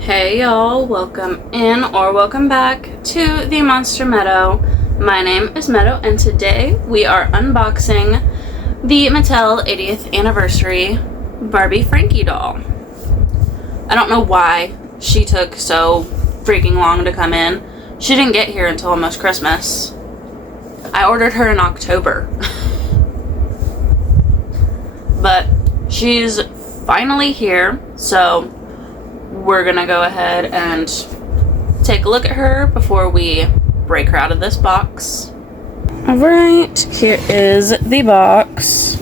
Hey y'all, welcome in or welcome back to the Monster Meadow. My name is Meadow and today we are unboxing the Mattel 80th anniversary Barbie Frankie doll. I don't know why she took so freaking long to come in. She didn't get here until almost Christmas. I ordered her in October. But she's finally here, so we're gonna go ahead and take a look at her before we break her out of this box. Alright, here is the box.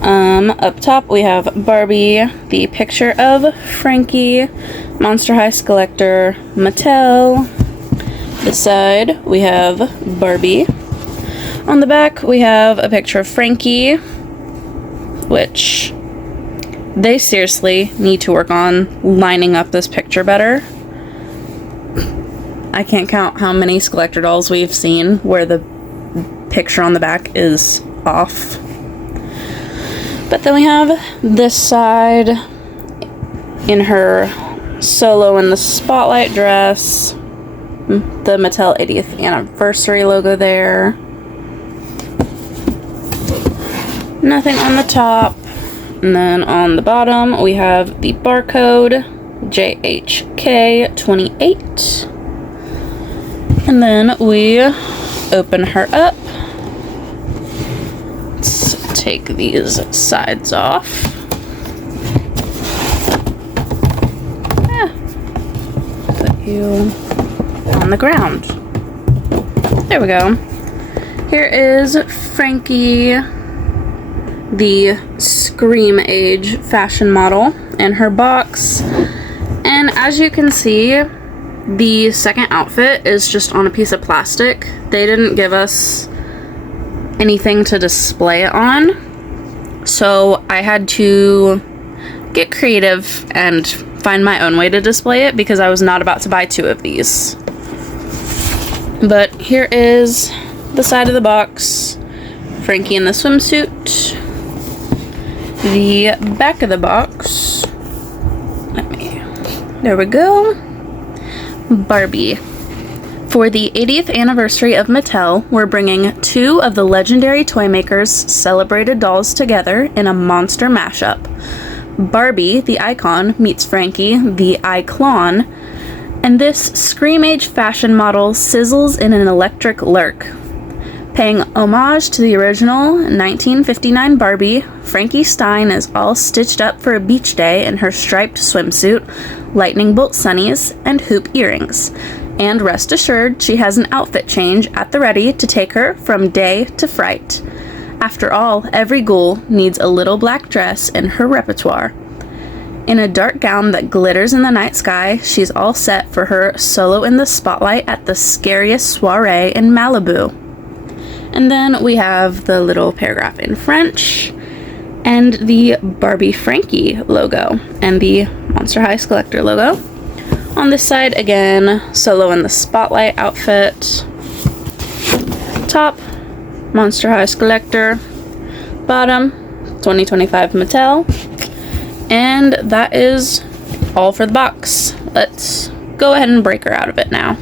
Up top we have Barbie, the picture of Frankie, Monster High Skullector, Mattel. This side we have Barbie. On the back we have a picture of Frankie, which they seriously need to work on lining up this picture better. I can't count how many Skullector dolls we've seen where the picture on the back is off. But then we have this side in her solo in the spotlight dress. The Mattel 80th anniversary logo there. Nothing on the top. And then on the bottom, we have the barcode, JHK28. And then we open her up. Let's take these sides off. Put you on the ground. There we go. Here is Frankie, the Scream Age fashion model, in her box. And as you can see, the second outfit is just on a piece of plastic. They didn't give us anything to display it on, so I had to get creative and find my own way to display it because I was not about to buy two of these. But here is the side of the box. Frankie in the swimsuit. The back of the box. There we go. Barbie. For the 80th anniversary of Mattel, we're bringing two of the legendary toy makers' celebrated dolls together in a monster mashup. Barbie, the icon, meets Frankie, the iclon, and this Scream Age fashion model sizzles in an electric lurk. Paying homage to the original 1959 Barbie, Frankie Stein is all stitched up for a beach day in her striped swimsuit, lightning bolt sunnies, and hoop earrings. And rest assured, she has an outfit change at the ready to take her from day to fright. After all, every ghoul needs a little black dress in her repertoire. In a dark gown that glitters in the night sky, she's all set for her solo in the spotlight at the scariest soiree in Malibu. And then we have the little paragraph in French, and the Barbie Frankie logo, and the Monster High Skullector logo. On this side, again, solo in the spotlight outfit. Top, Monster High Skullector. Bottom, 2025 Mattel. And that is all for the box. Let's go ahead and break her out of it now.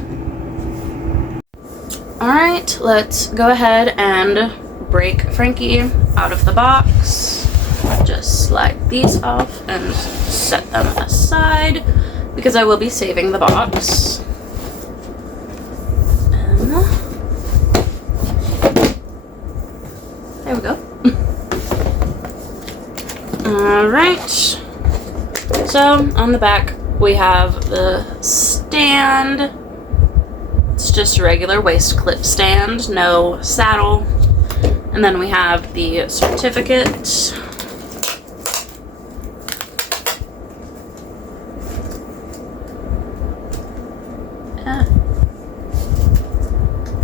Alright, let's go ahead and break Frankie out of the box. Just slide these off and set them aside because I will be saving the box. And there we go. Alright, so on the back we have the stand. It's just a regular waist clip stand, no saddle. And then we have the certificate.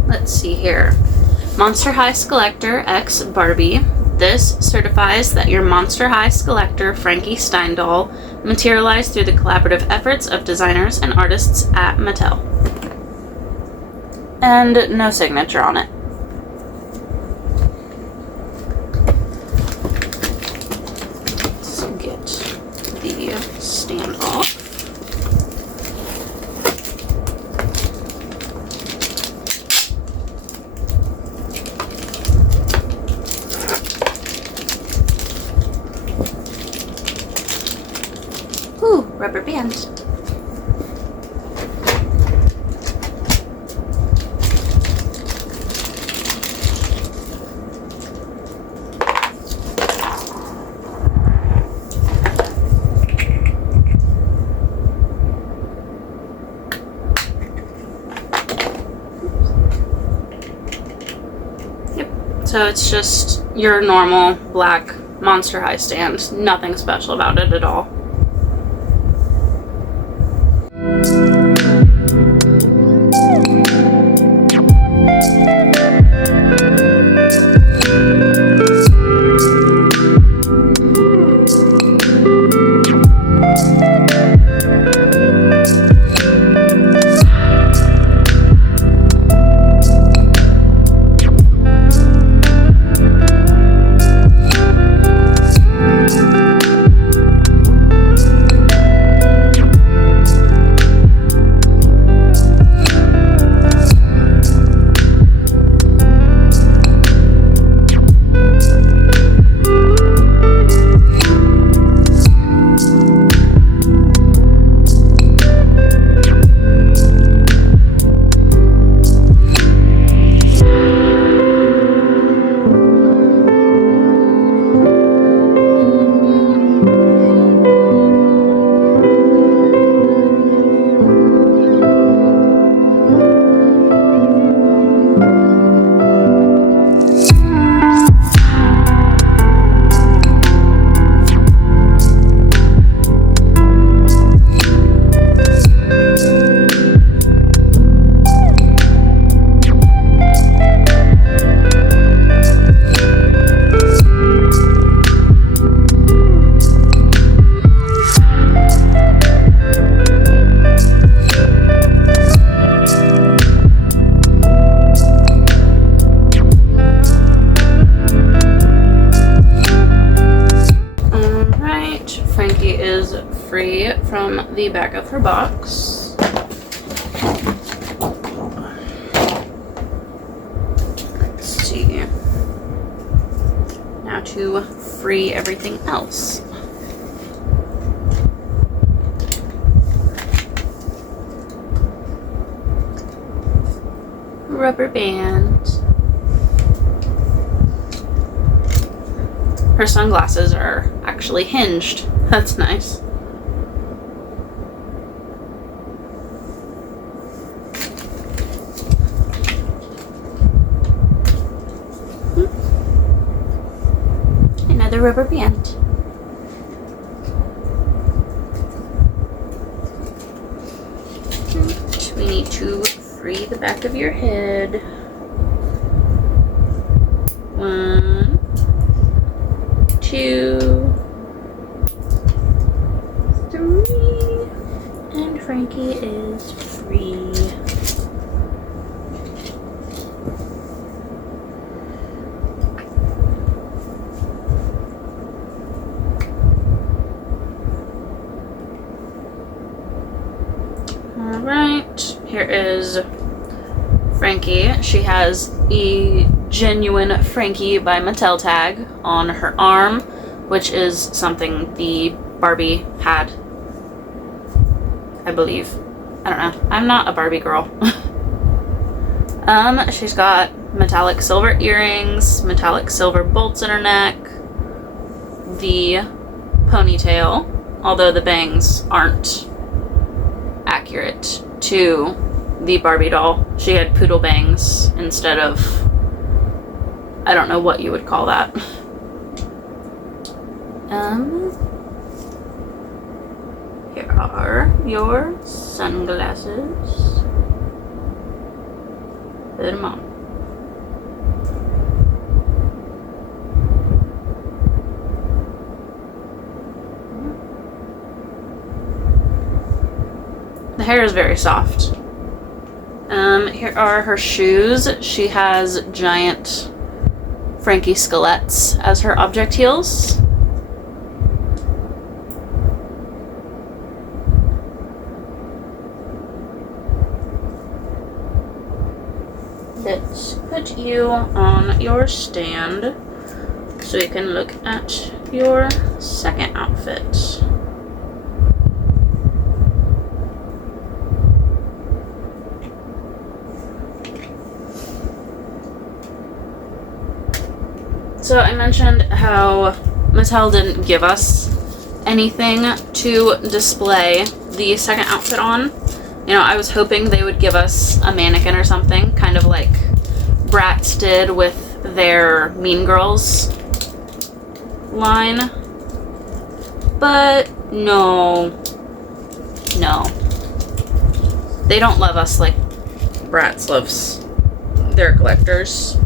Let's see here. Monster High Skullector X Barbie. This certifies that your Monster High Skullector Frankie Stein doll materialized through the collaborative efforts of designers and artists at Mattel. And no signature on it. rubber band. So it's just your normal black Monster High stand. Nothing special about it at all. Free from the back of her box. Let's see. Now to free everything else. Rubber band. Her sunglasses are actually hinged. That's nice. Another rubber band. We need to free the back of your head. 1, 2, 3, and Frankie is free. Alright, here is Frankie. She has a genuine Frankie by Mattel tag on her arm, which is something the Barbie had, I believe. I don't know. I'm not a Barbie girl. She's got metallic silver earrings, metallic silver bolts in her neck, the ponytail, although the bangs aren't accurate to the Barbie doll. She had poodle bangs instead of, I don't know what you would call that. Here are your sunglasses. Put them on. The hair is very soft. Here are her shoes. She has giant Frankie Skullets as her object heels. Let's put you on your stand so you can look at your second outfit. So I mentioned how Mattel didn't give us anything to display the second outfit on. You know, I was hoping they would give us a mannequin or something, kind of like Bratz did with their Mean Girls line. But no. They don't love us like Bratz loves their collectors.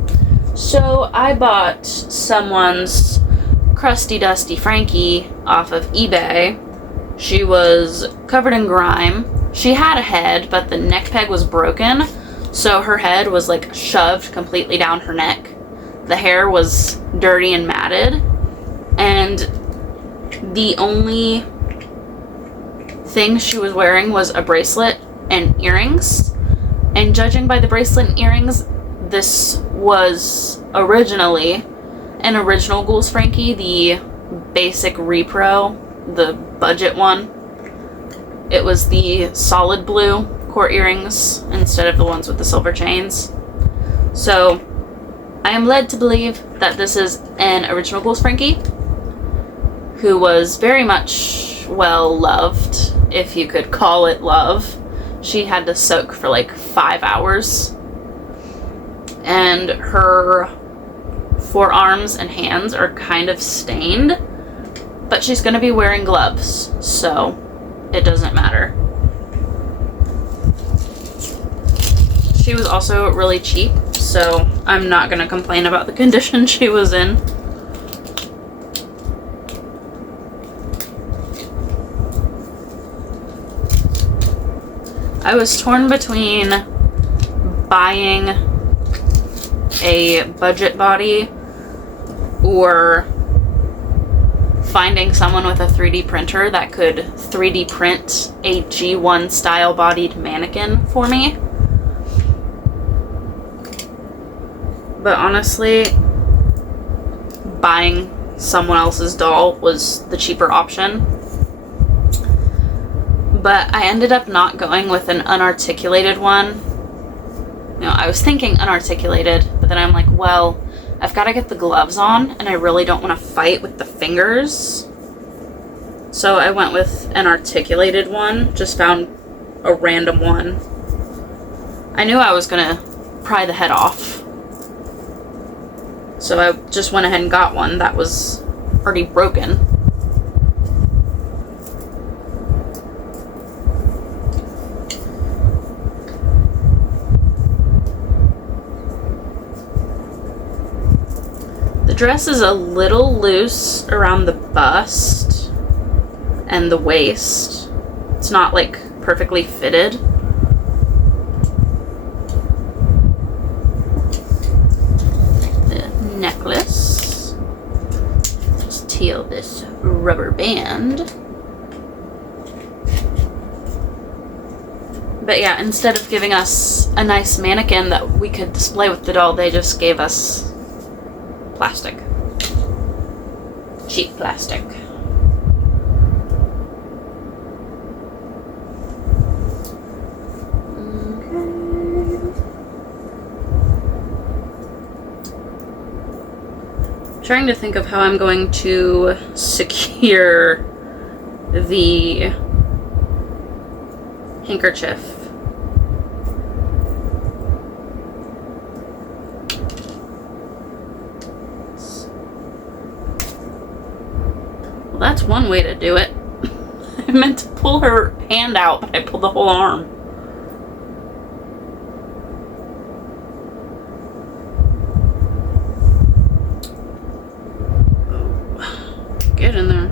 So I bought someone's crusty dusty Frankie off of eBay. She was covered in grime. She had a head, but the neck peg was broken, so her head was like shoved completely down her neck. The hair was dirty and matted, and the only thing she was wearing was a bracelet and earrings. And judging by the bracelet and earrings, this was originally an original Ghouls Frankie, the basic repro, the budget one. It was the solid blue core earrings instead of the ones with the silver chains. So I am led to believe that this is an original Ghouls Frankie who was very much well loved, if you could call it love. She had to soak for like 5 hours. And her forearms and hands are kind of stained, but she's going to be wearing gloves, so it doesn't matter. She was also really cheap, so I'm not going to complain about the condition she was in. I was torn between buying a budget body or finding someone with a 3D printer that could 3D print a G1 style bodied mannequin for me. But honestly, buying someone else's doll was the cheaper option. But I ended up not going with an unarticulated one. You know, I was thinking unarticulated, but then I'm like, well, I've got to get the gloves on, and I really don't want to fight with the fingers. So I went with an articulated one, just found a random one. I knew I was going to pry the head off. So I just went ahead and got one that was already broken. The dress is a little loose around the bust and the waist. It's not like perfectly fitted. The necklace. Just teal this rubber band. But yeah, instead of giving us a nice mannequin that we could display with the doll, they just gave us plastic. Cheap plastic. Trying to think of how I'm going to secure the handkerchief. Well, that's one way to do it. I meant to pull her hand out, but I pulled the whole arm. Get in there.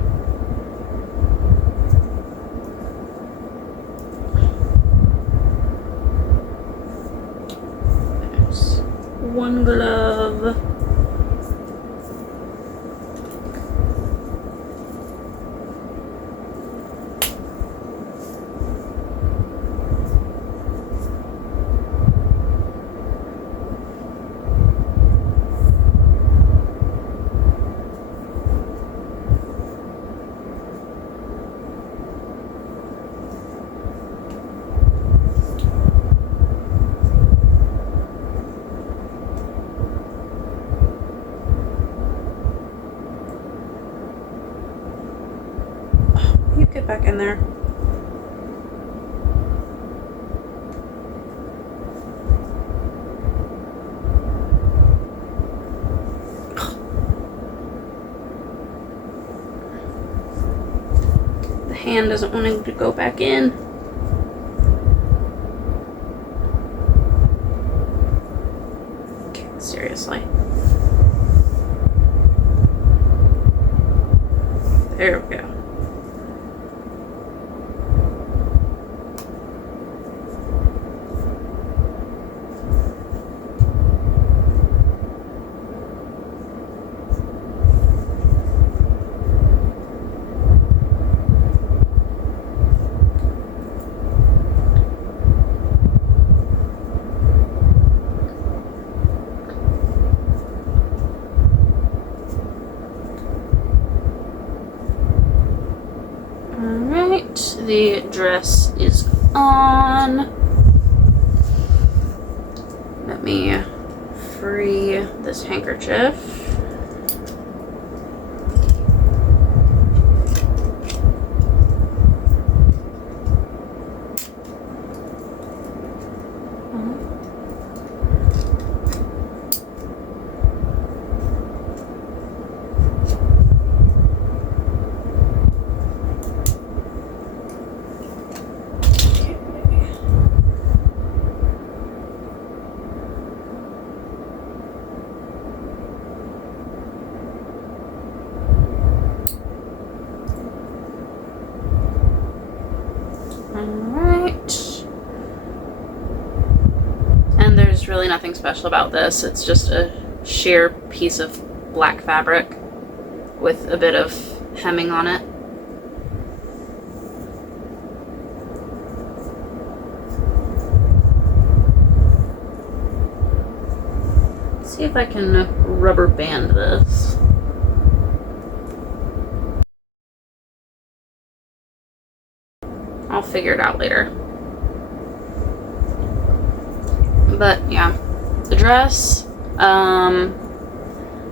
There's one glove. get back in there. The hand doesn't want to go back in. Okay, seriously. There we go. The dress is on. Let me free this handkerchief. Really nothing special about this. It's just a sheer piece of black fabric with a bit of hemming on it. Let's see if I can rubber band this. I'll figure it out later. But yeah, the dress,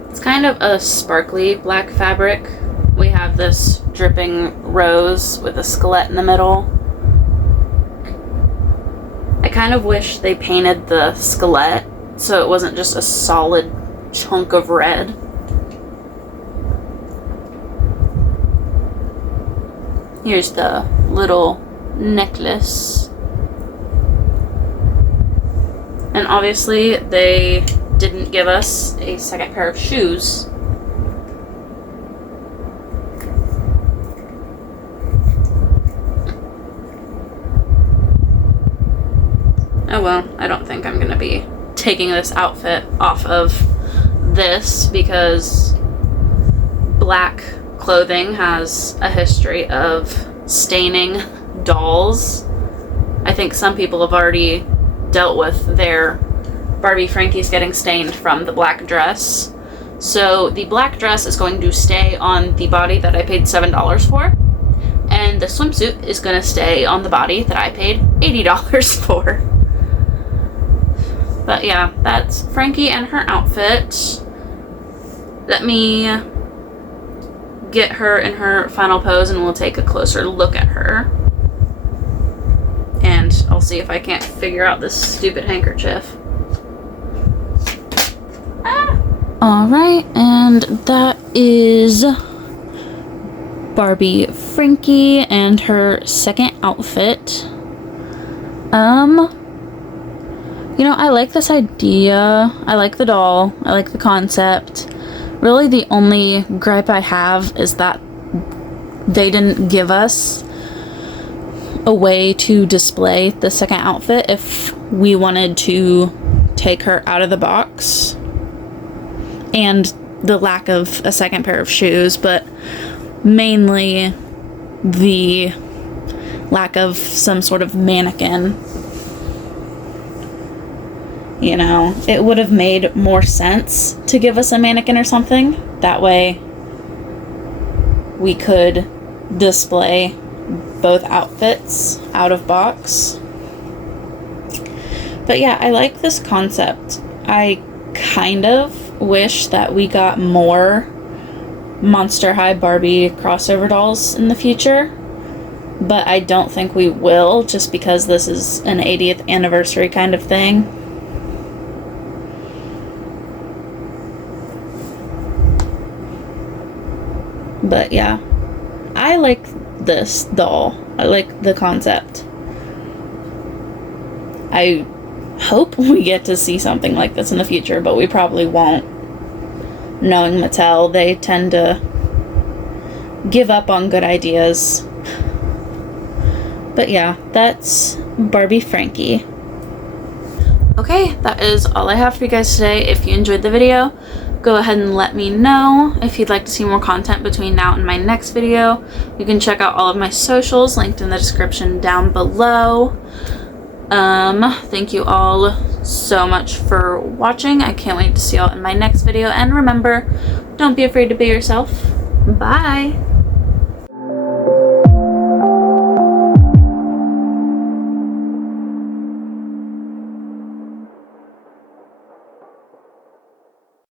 it's kind of a sparkly black fabric. We have this dripping rose with a skelet in the middle. I kind of wish they painted the skelet so it wasn't just a solid chunk of red. Here's the little necklace. And obviously, they didn't give us a second pair of shoes. Oh well, I don't think I'm gonna be taking this outfit off of this because black clothing has a history of staining dolls. I think some people have already dealt with their Barbie Frankies getting stained from the black dress. So the black dress is going to stay on the body that I paid $7 for, and the swimsuit is going to stay on the body that I paid $80 for. But yeah, that's Frankie and her outfit. Let me get her in her final pose and we'll take a closer look at her. And I'll see if I can't figure out this stupid handkerchief. Alright, and that is Barbie Frankie and her second outfit. You know, I like this idea. I like the doll. I like the concept. Really, the only gripe I have is that they didn't give us a way to display the second outfit if we wanted to take her out of the box. And the lack of a second pair of shoes, but mainly the lack of some sort of mannequin. You know, it would have made more sense to give us a mannequin or something. That way we could display both outfits out of box. But yeah, I like this concept. I kind of wish that we got more Monster High Barbie crossover dolls in the future. but I don't think we will, just because this is an 80th anniversary kind of thing. But yeah, I like this doll. I like the concept. I hope we get to see something like this in the future, but we probably won't. Knowing Mattel, they tend to give up on good ideas. But yeah, that's Barbie Frankie. Okay, that is all I have for you guys today. If you enjoyed the video, go ahead and let me know. If you'd like to see more content between now and my next video, you can check out all of my socials linked in the description down below. Thank you all so much for watching. I can't wait to see y'all in my next video. And remember, don't be afraid to be yourself. Bye!